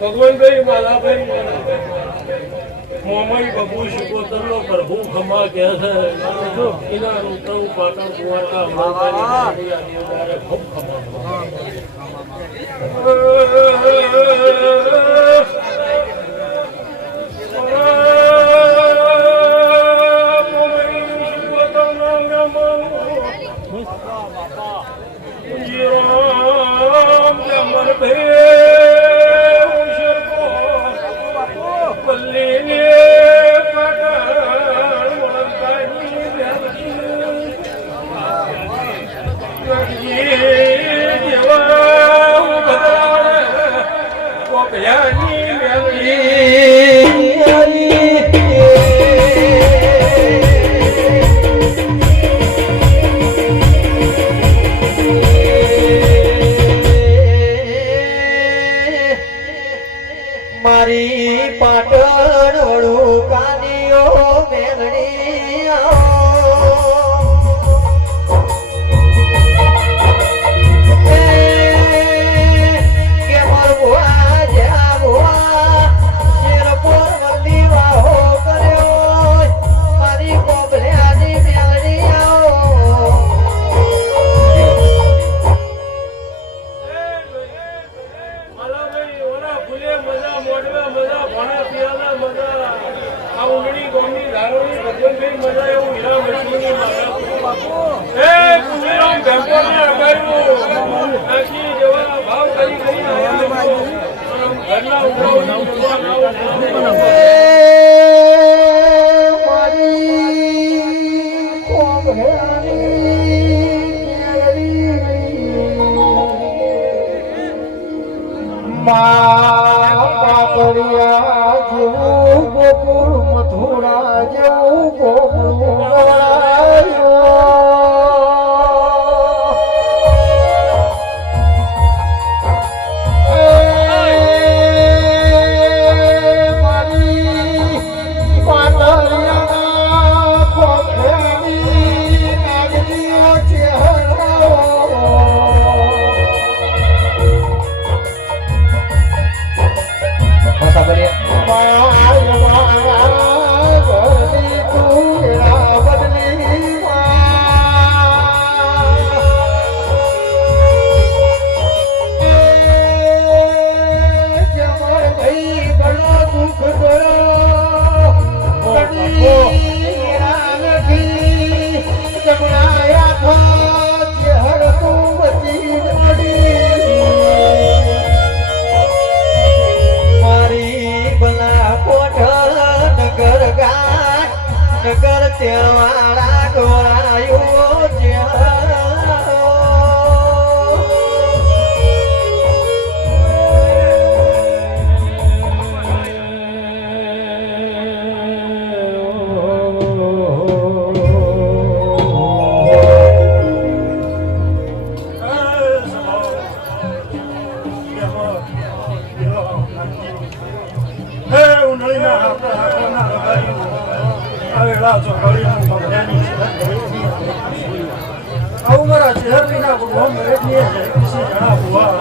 ભગવાનભાઈ માલાભાઈ મોમાઈ બબુ શિકોતરનો પ્રભુ ખમા કહે છે એના રૂટવું પાટણ કુવારકા ખૂબ ખમા મારી પાટણ વડું કાનીઓ મેલડી કે મરવા જાવા શેરપોર મંદી વાહો કર્યો મારી કોબલ્યાની મેલડી પાપડિયા જેવું ગોકુળ મથુરા જેવું ગોકુળ નગર તેવાળા ગોરાયો મારા શહેરની ના ભગવાન એટલી ઘણા ભુવા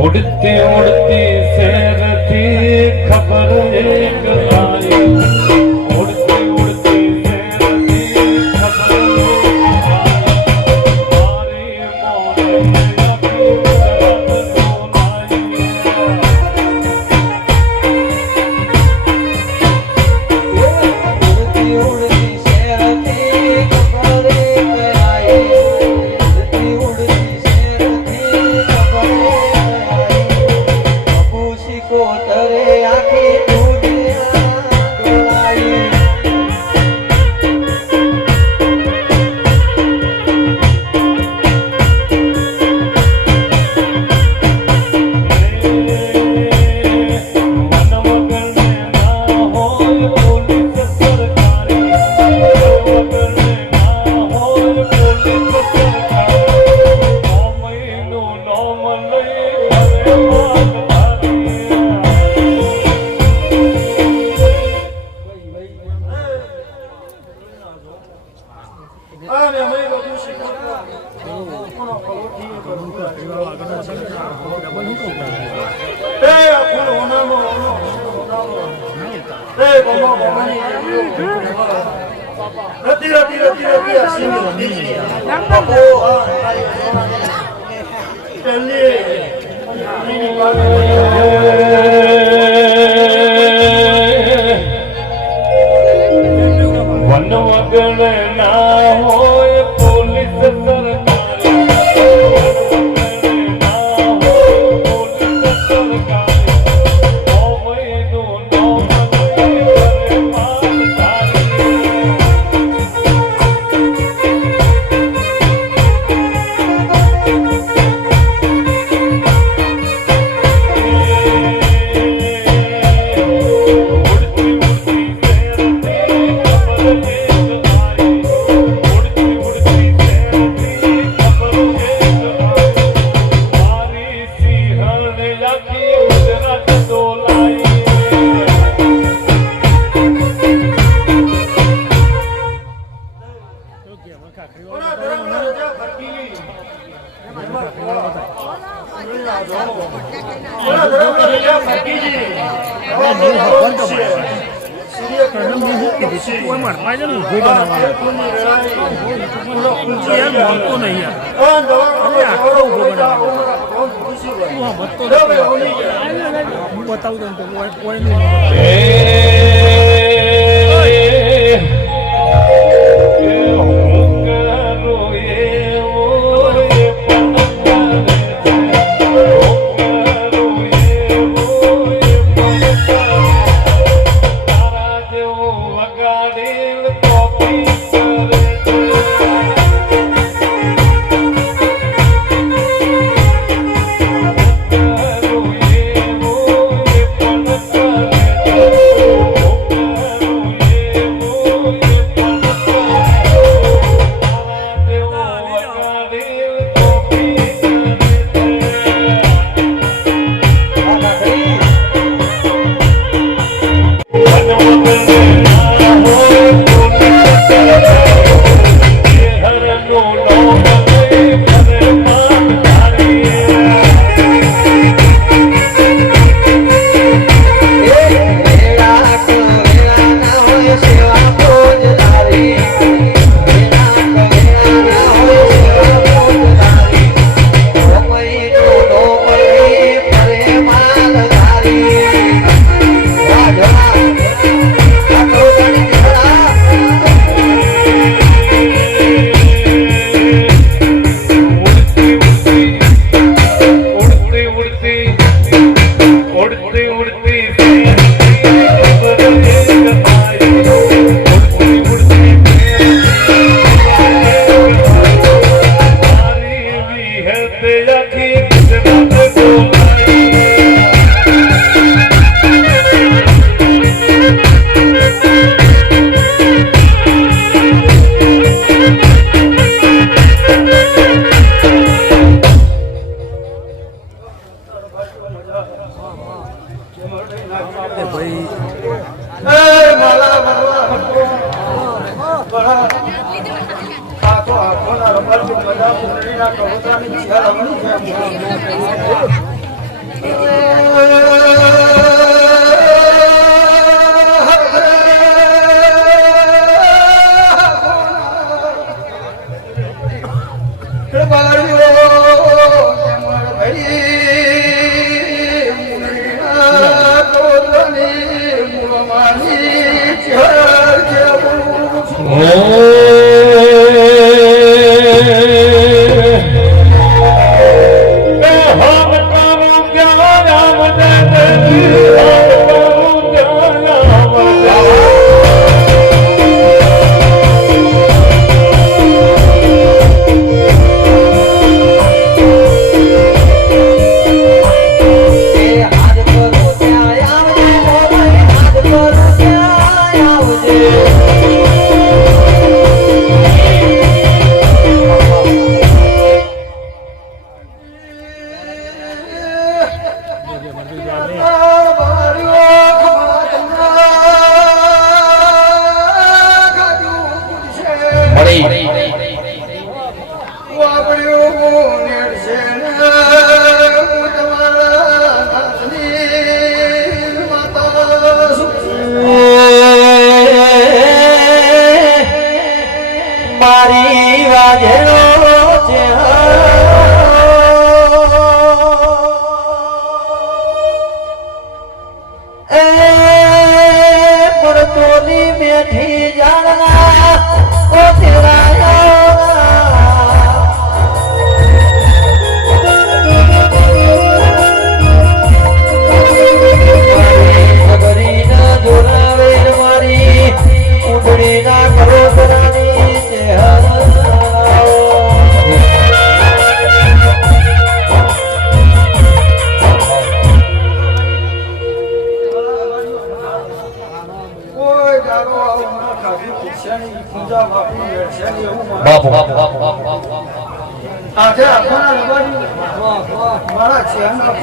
ઉડતી ઉડતી શેરથી ખબર એક તારી ઉડતી ઉડતી શેરથી ખબર કોતરે આખી દુનિયા આ મે મેં બધું શીખ્યું કોનો કલોઠી કરું એ ફૂલ ઓનાનો એ બોમો બોમની રતી હસીની બાપો પેલી ની વન વગર ના હોય પોલીસ સરકારી ના હોય પોલીસ સરકારી ઓમયનું નામ કરે માલધારી ઓના ધર્મ રાજા ફરકી ઓના ધર્મ રાજા ફરકીજી સૂર્ય કર્મ મુક્તિ કોઈ મારવા જ નહીં કોઈ બનાવવા પૂરો યાર બોલતો નહીં યાર કોણ દવા આવડો ઉભો બનાવવા કોણ ખુશી હોય હું બતો હું બતાવું તો કોઈ નહીં મારી વાજેરો છે એ પડતોની મેઠી જાણના ઓ તેરાયા જોરાવે મારી ઉડડી ના કરો તરાની બાપુ આજે આપણા રબારી મારા ચહેરા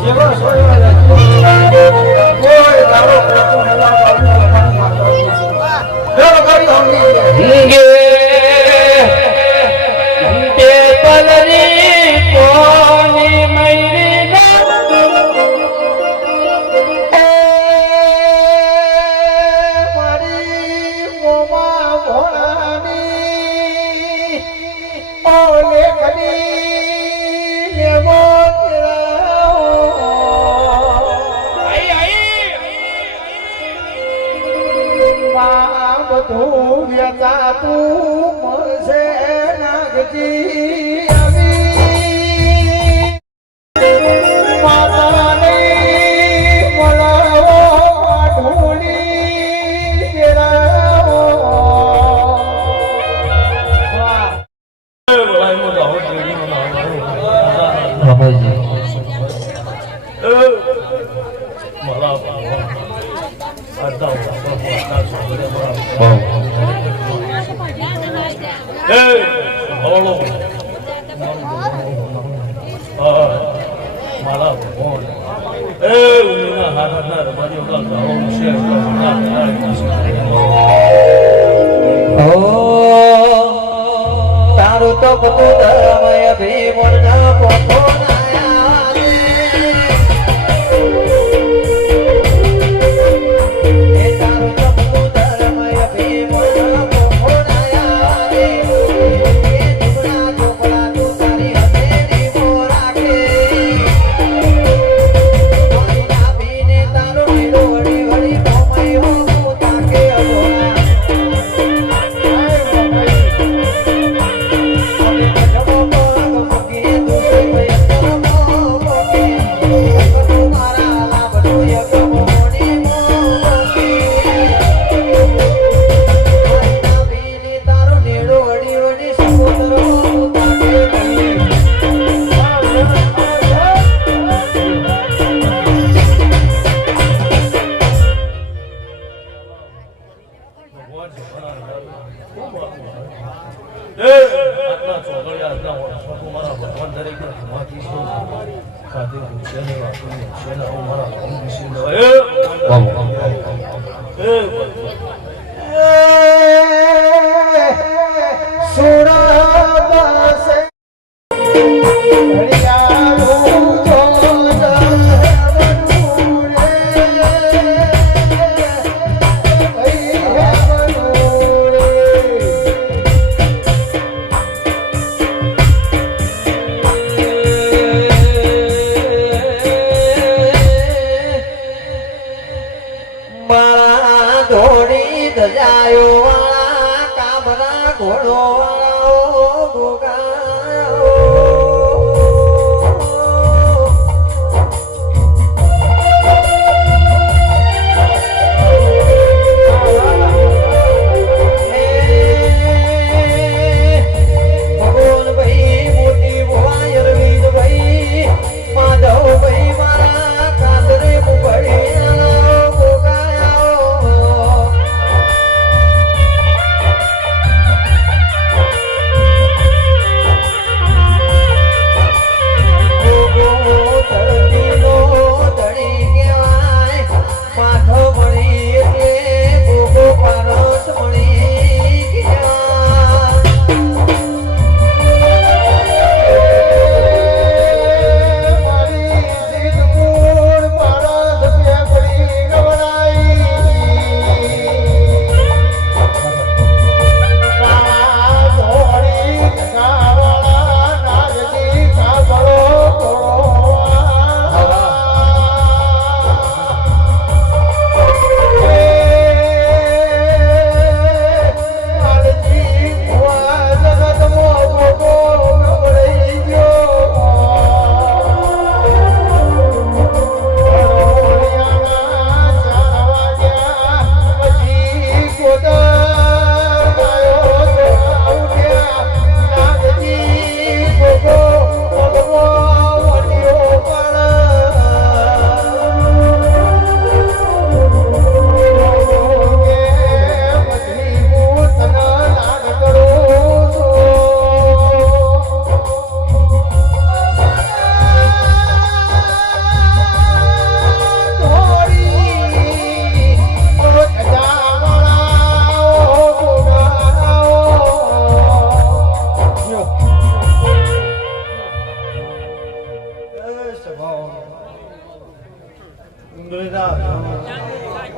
જેવા સોયવા કોઈ દારો પ્રભુ હેલા બાબુ હિંગે તે પલરી કોની મૈરી મારી મોમા ભોળાની ઓલે ખડી બધું વ્યતાતું મળશે નાગજી આવી માતાની બોલાવો ઢોલી કેરાવો મારા ભગવાન એ ઉના હાથના રમાજી ઓલા ગાઓ છે તારું તો બધું ધર્મય ભીમના પોતો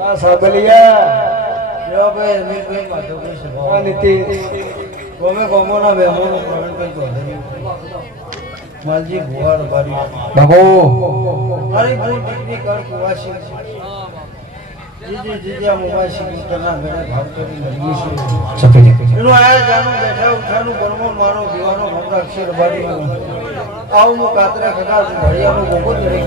આ સાબલિયા જો ભાઈ અમીરભાઈ માધવભાઈ સભા આ નીતિ ગમે ગમોના બેહોનો પ્રવીણભાઈ ચૌધરી માલજી ભુવાર બારી બાબો મારી ભૂલ દીકરી કર કુવાસી જીજી મુવાસી કરના મેળે ભાવ કરી લગી છે એનો આયા જાનું બેઠા ઉઠાનું બરમો મારો દીવાનો ભમરા અક્ષર બારી આવું હું કાતરે ખગા ઘડિયાનો ગોગો દરેક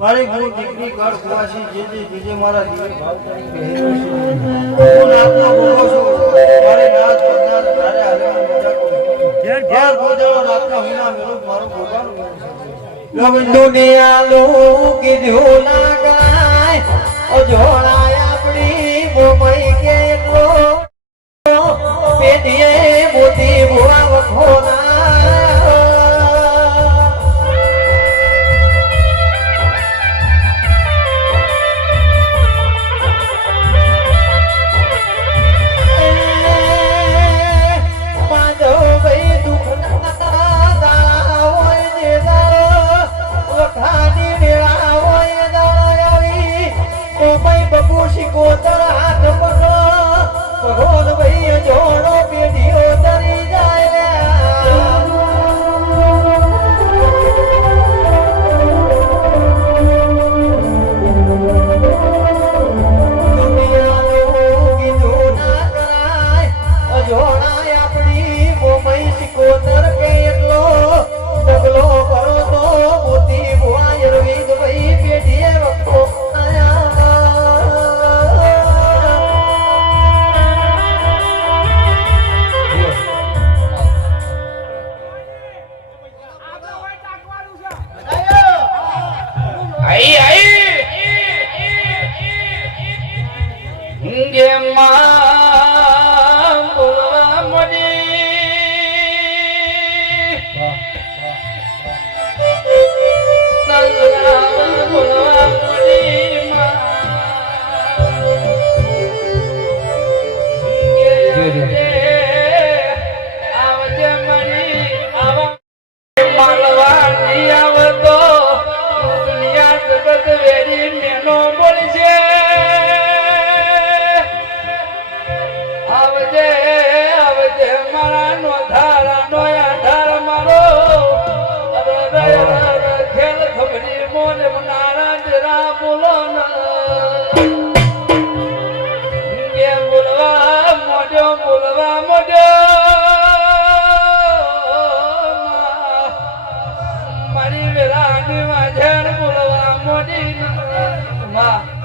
મારી ભૂલ દીકરી કર કુવાસી જે મારા દિલ ભાવ કરી બેહ્યો છે હું નામનો બોલો છું મારી નાથ પદનાથ તારે હાલે મજા કરું ઘેર બોજો નાથના હુના મેલો મારો ભોગાનું દુનિયા લો કીધું ના ગાય અજોળાય આપણી બોમઈ કેટલો પેટીએ મોતી ભુવા વખોના હાથ પકડો ભગવાન ભાઈ જોડો પેઢીઓ તરી જાય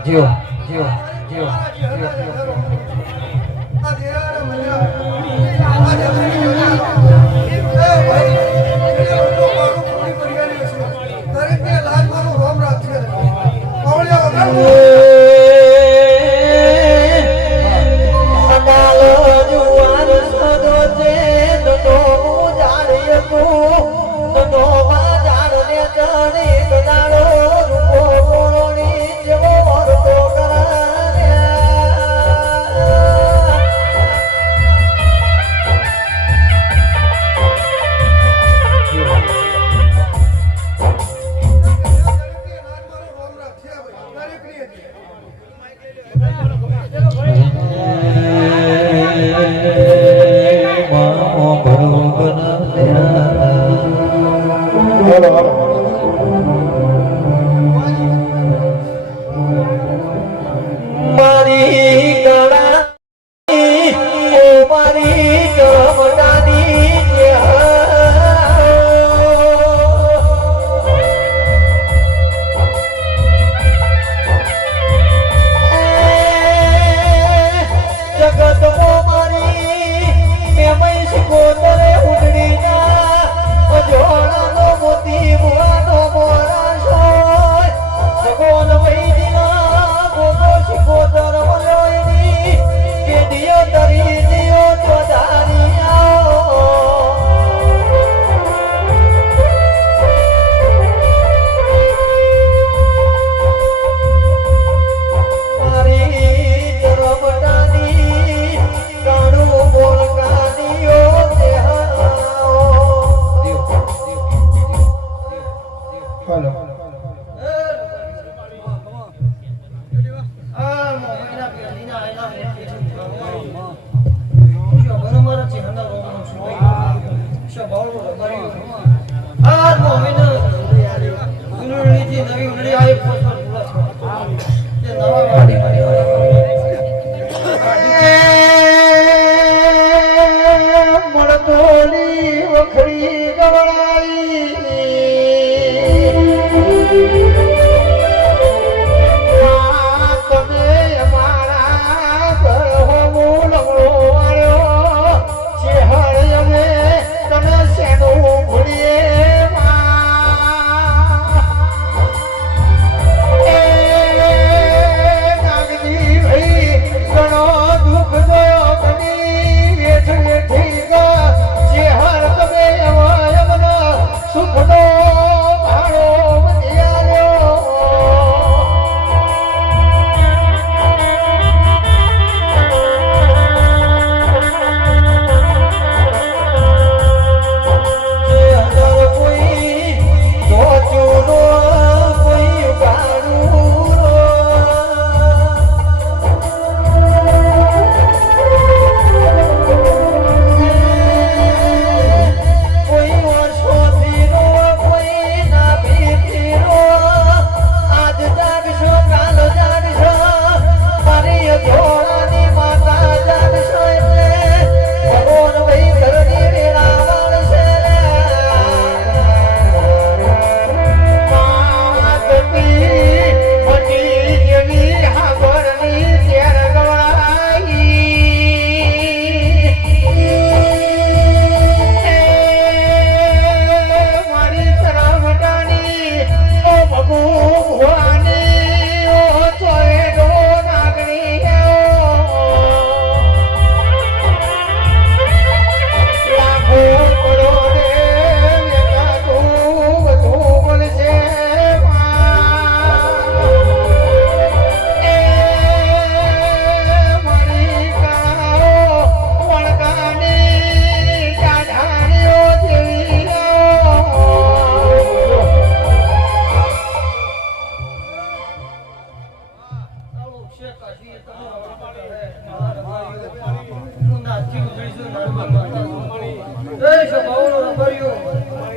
જીઓ જીઓ જીઓ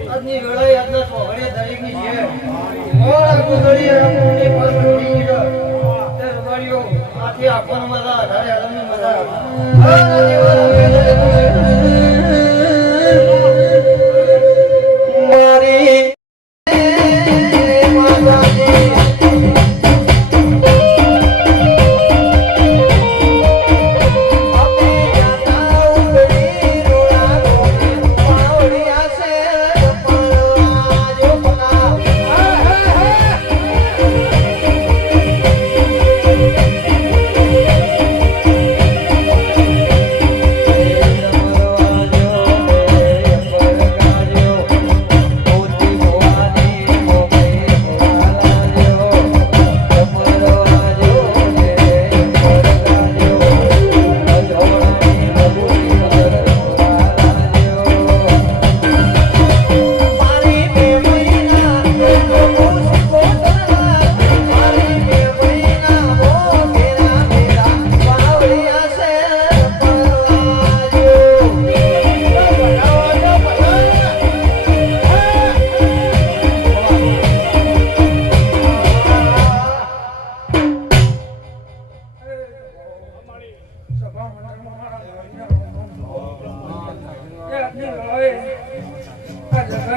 આજની વેળાએ આજના ચોઘડિયા દરેકની છે મોળા ગુદડીએ રમૂની પરમોડી ગીર તે રબાડીઓ આથી આપણ મજા ધારે હલમની મજા આ દેવાના વેળાએ મારી માતાજી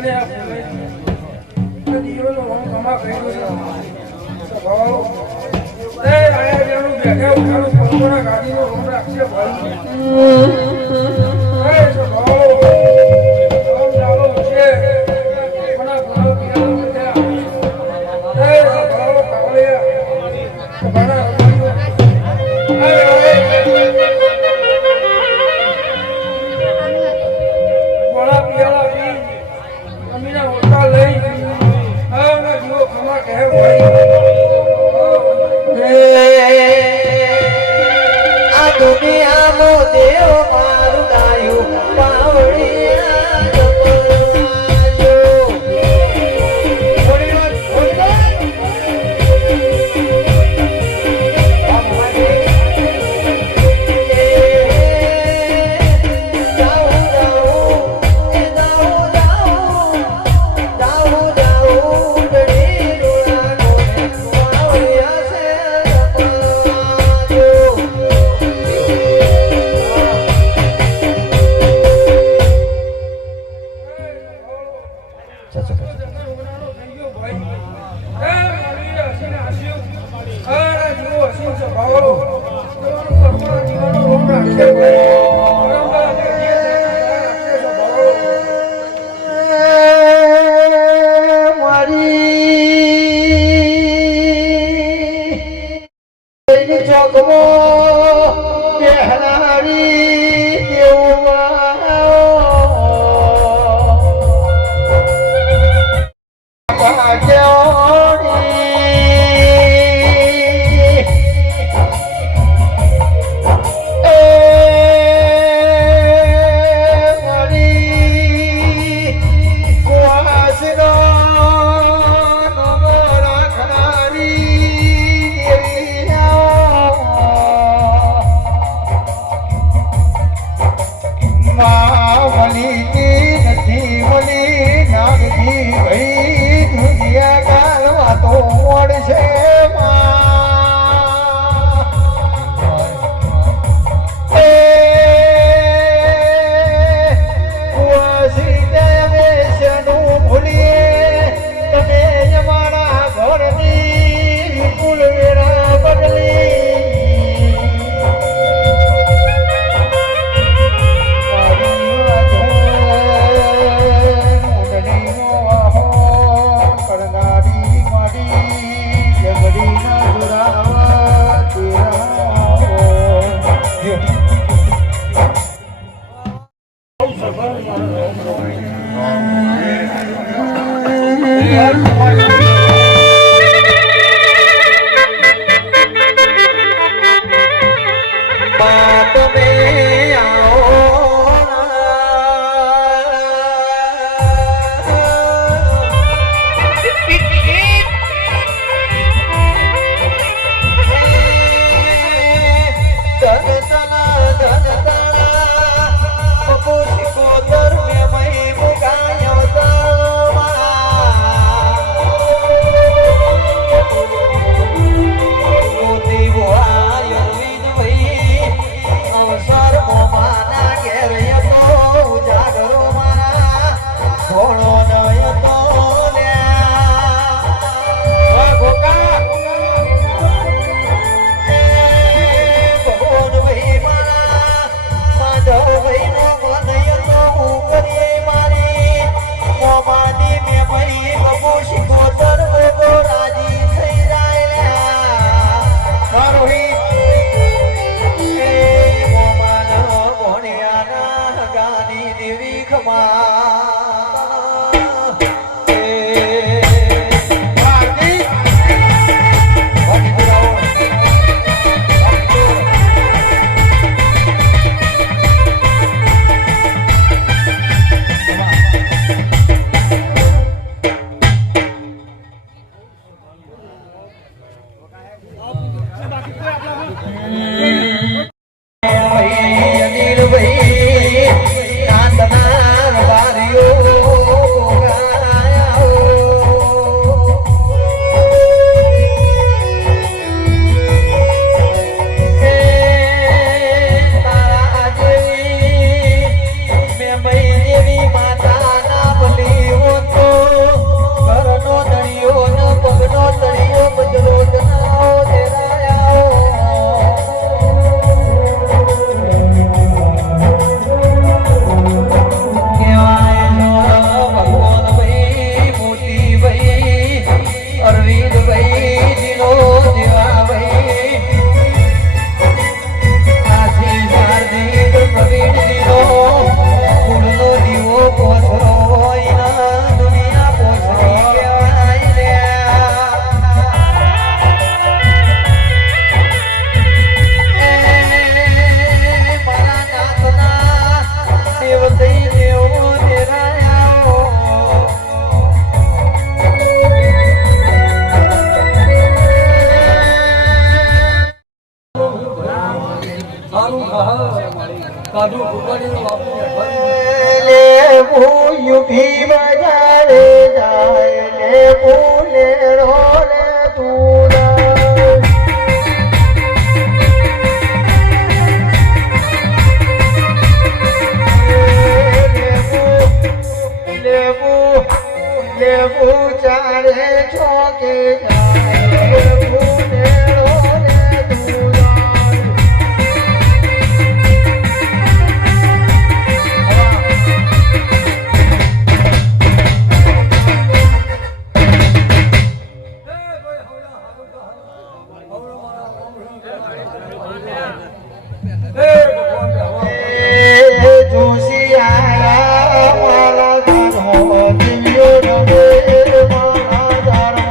અને આ જીવનનો હું કમા કર્યો છે ભાવ એ આયા જેનું બેઠા ઉઠાનું પંકોના ગાડીનો રોમ રાખશે ભાઈ એ તો ભાવ આમ ચાલો છે કોના ભાવ પીવાનો બધા એ તો ભાવ કાવળિયા બના બોલા પિયાલા પી અમીના ઓટા લઈ આના જીવો ખમા કહે ભાઈ આ દુનિયામાં દેવ મારું ગાયું પાવડિયા લેવું ચારે ચોકે જાય લેવું મેળો ને દુલારું. જોશી આયા મારા ઘરનો દિવ્યો રમે મારા ઘરનો.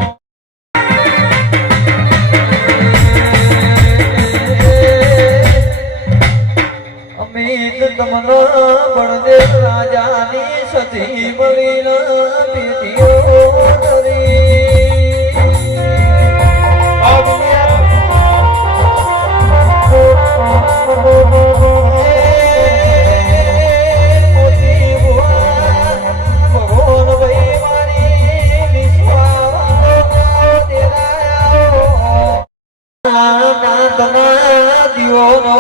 અમિત તમનો બળદેવ રાજાની સતી મળીના પેટીઓ ધરી. મોતી બુઆ ભગવાન ભાઈ મારી વિશ્વા તેરા નાદના દીવાનો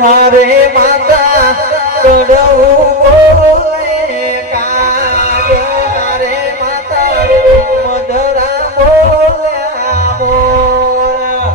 મારે માતા કડવું બોલે કાગ મારે માતા મધરા બોલ્યા મોરા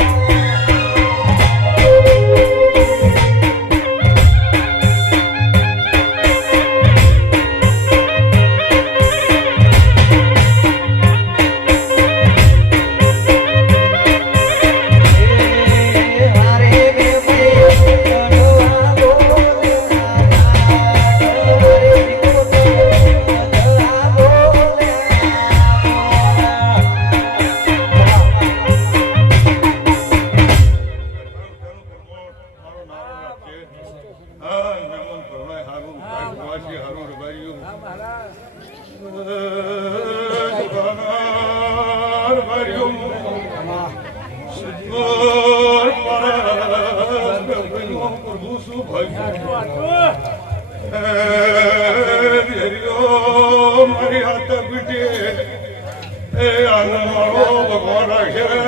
પાછી હરોર ભર્યું પ્રભુ શું મારી હાથ પીટે એ આનંદ મારો ભગવાન શેર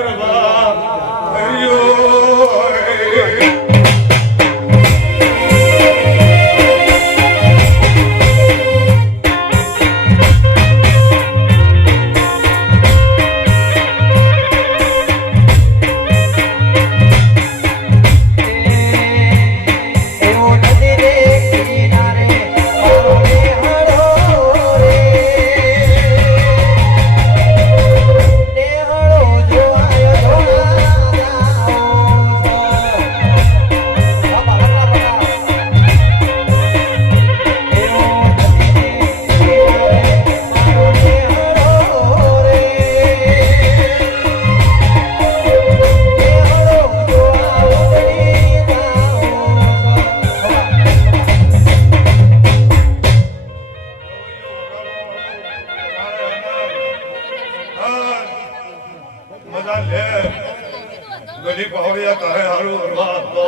ગલી પહોળિયા કહે હારું અરવાદ તો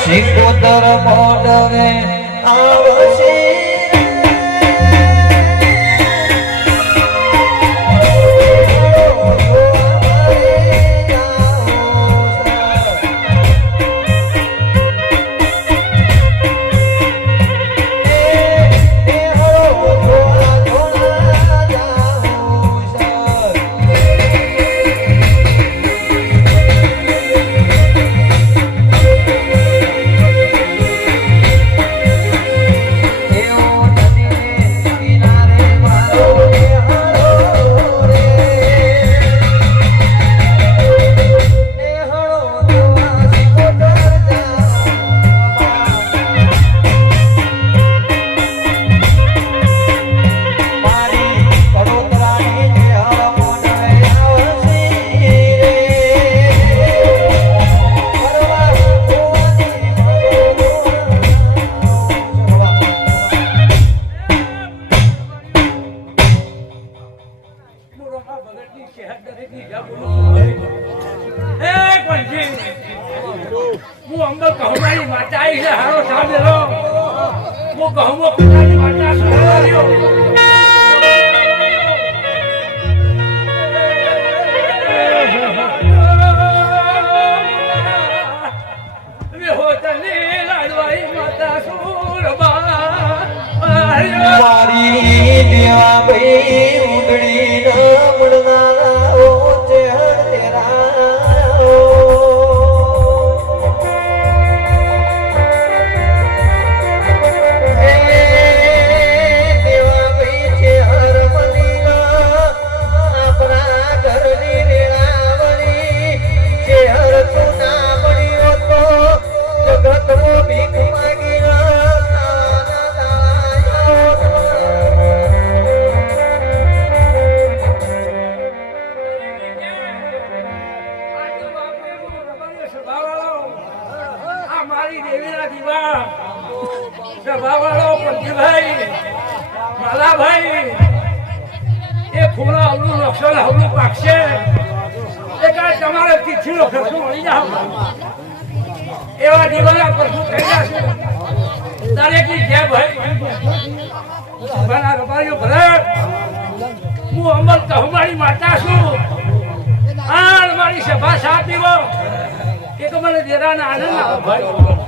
સિકોતર મોડવે આવશે હું અંબા કહુમારી માતા આવી છે હારો સામેલો હું કહુમો પિતાની માતા સામેલો મે હોતની લાડવાઈ માતા સુરબા મારી દેવા ભાઈ ઉડડી ના મળનારા ઓ ચહેરા મારી દેવીના દીવા સભાવાળો પંજીભાઈ માલાભાઈ એ ફૂલા અવળું લક્ષણ હવળું પાકશે એ કાંઈ તમારે તિથિનો ખર્ચો મળી જાવ એવા દીવાના પ્રભુ થઈ જશે દરેકની જય ભાઈ સભાના રબારીઓ ભરત હું અમલ કહુમારી માતા છું આ મારી સભા સા પીવો એક મને દેરાના આનંદ આવે ભાઈ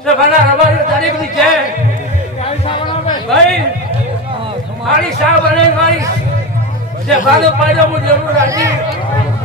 સભાના રબારીઓ દરેકની જય ભાઈ મારી સા બને મારી સભાનો પાડ્યો હું જરૂર રાજી